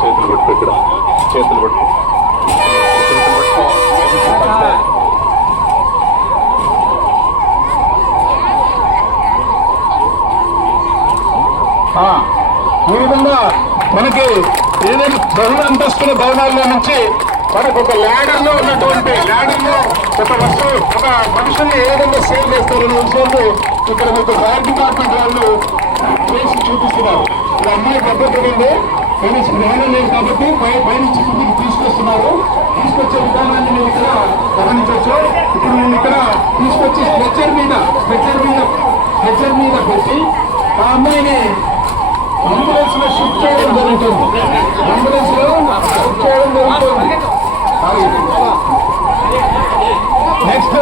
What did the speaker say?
చేతులు పట్టు ఇక్కడ, చేతులు పట్టు. ఈ విధంగా మనకి ఏదైనా బహుళ అంతస్తుల భవనాల్లో నుంచి మనకు ఒక ల్యాడర్లో ఉన్నటువంటి ల్యాడర్లో ఒక వస్తువు ఒక మనుషుల్ని ఏ విధంగా సేవ్ చేస్తారనే విషయాన్ని ఇక్కడ మీకు ఫైర్ డిపార్ట్మెంట్ వాళ్ళు చేసి చూపిస్తున్నారు. ఈ అమ్మాయి పద్ధతి కానీ జ్ఞానం లేదు కాబట్టి పైనుంచి కిందికి తీసుకొస్తున్నారు. తీసుకొచ్చే విధానాన్ని మీరు ఇక్కడ గమనించవచ్చు. ఇప్పుడు నేను ఇక్కడ తీసుకొచ్చి స్ట్రెచ్చర్ మీద పెట్టి ఆ అమ్మాయిని అంబులెన్స్ లో షిఫ్ట్ చేయడం జరుగుతుంది. అంబులెన్స్ లో షిఫ్ట్ చేయడం జరుగుతుంది. నెక్స్ట్